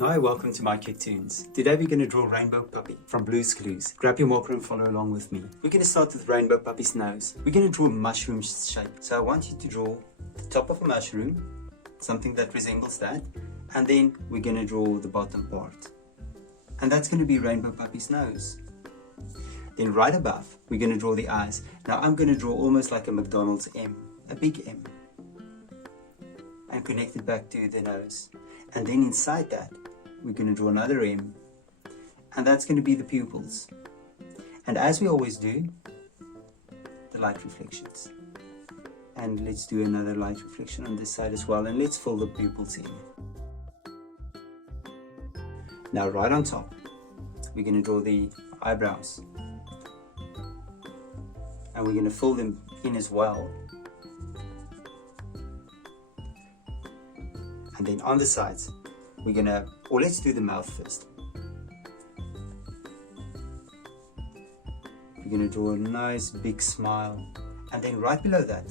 Hi, welcome to mycutetoons. Today we're going to draw Rainbow Puppy from Blue's Clues. Grab your marker and follow along with me. We're going to start with Rainbow Puppy's nose. We're going to draw a mushroom shape. So I want you to draw the top of a mushroom, something that resembles that, and then we're going to draw the bottom part. And that's going to be Rainbow Puppy's nose. Then right above, we're going to draw the eyes. Now I'm going to draw almost like a McDonald's M, a big M, and connect it back to the nose. And then inside that, we're going to draw another M, and that's going to be the pupils. And as we always do, the light reflections. And let's do another light reflection on this side as well, and let's fill the pupils in. Now right on top, we're going to draw the eyebrows. And we're going to fill them in as well. And then on the sides, we're going to, or let's do the mouth first. We're going to draw a nice big smile. And then right below that,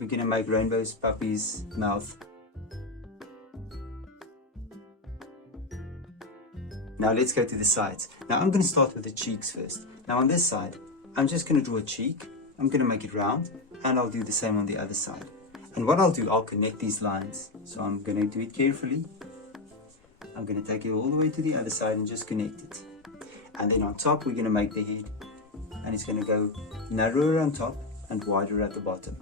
we're going to make Rainbow Puppy's mouth. Now let's go to the sides. Now I'm going to start with the cheeks first. Now on this side, I'm just going to draw a cheek. I'm going to make it round, and I'll do the same on the other side. And what I'll do, I'll connect these lines. So I'm going to do it carefully. I'm going to take it all the way to the other side and just connect it. And then on top, we're going to make the head. And it's going to go narrower on top and wider at the bottom.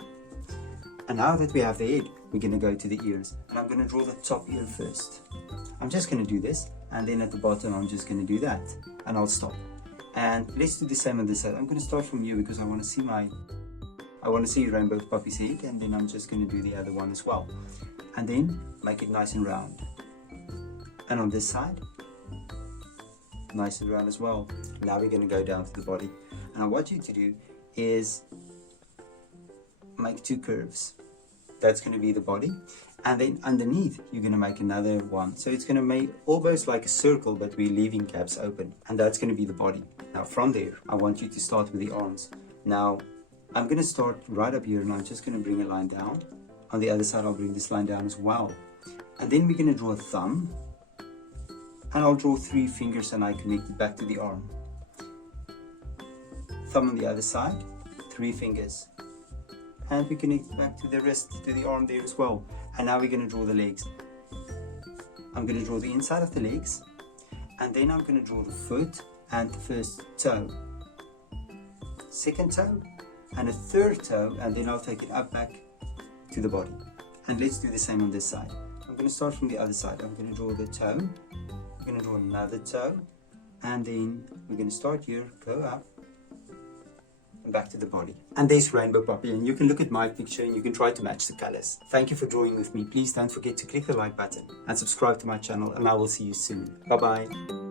And now that we have the head, we're going to go to the ears. And I'm going to draw the top ear first. I'm just going to do this. And then at the bottom, I'm just going to do that. And I'll stop. And let's do the same on this side. I'm going to start from here because I want to see Rainbow Puppy's head, and then I'm just going to do the other one as well. And then make it nice and round. And on this side, nice and round as well. Now we're going to go down to the body. And I want you to do is make two curves. That's going to be the body. And then underneath, you're going to make another one. So it's going to make almost like a circle, but we're leaving gaps open. And that's going to be the body. Now from there, I want you to start with the arms. Now, I'm going to start right up here, and I'm just going to bring a line down. On the other side, I'll bring this line down as well. And then we're going to draw a thumb. And I'll draw 3 fingers, and I connect it back to the arm. Thumb on the other side, 3 fingers. And we connect it back to the wrist, to the arm there as well. And now we're going to draw the legs. I'm going to draw the inside of the legs. And then I'm going to draw the foot and the first toe. Second toe. And a third toe, and then I'll take it up back to the body. And let's do the same on this side. I'm going to start from the other side. I'm going to draw the toe. I'm going to draw another toe. And then we're going to start here, go up, and back to the body. And there's Rainbow Puppy, and you can look at my picture and you can try to match the colors. Thank you for drawing with me. Please don't forget to click the like button and subscribe to my channel, and I will see you soon. Bye bye.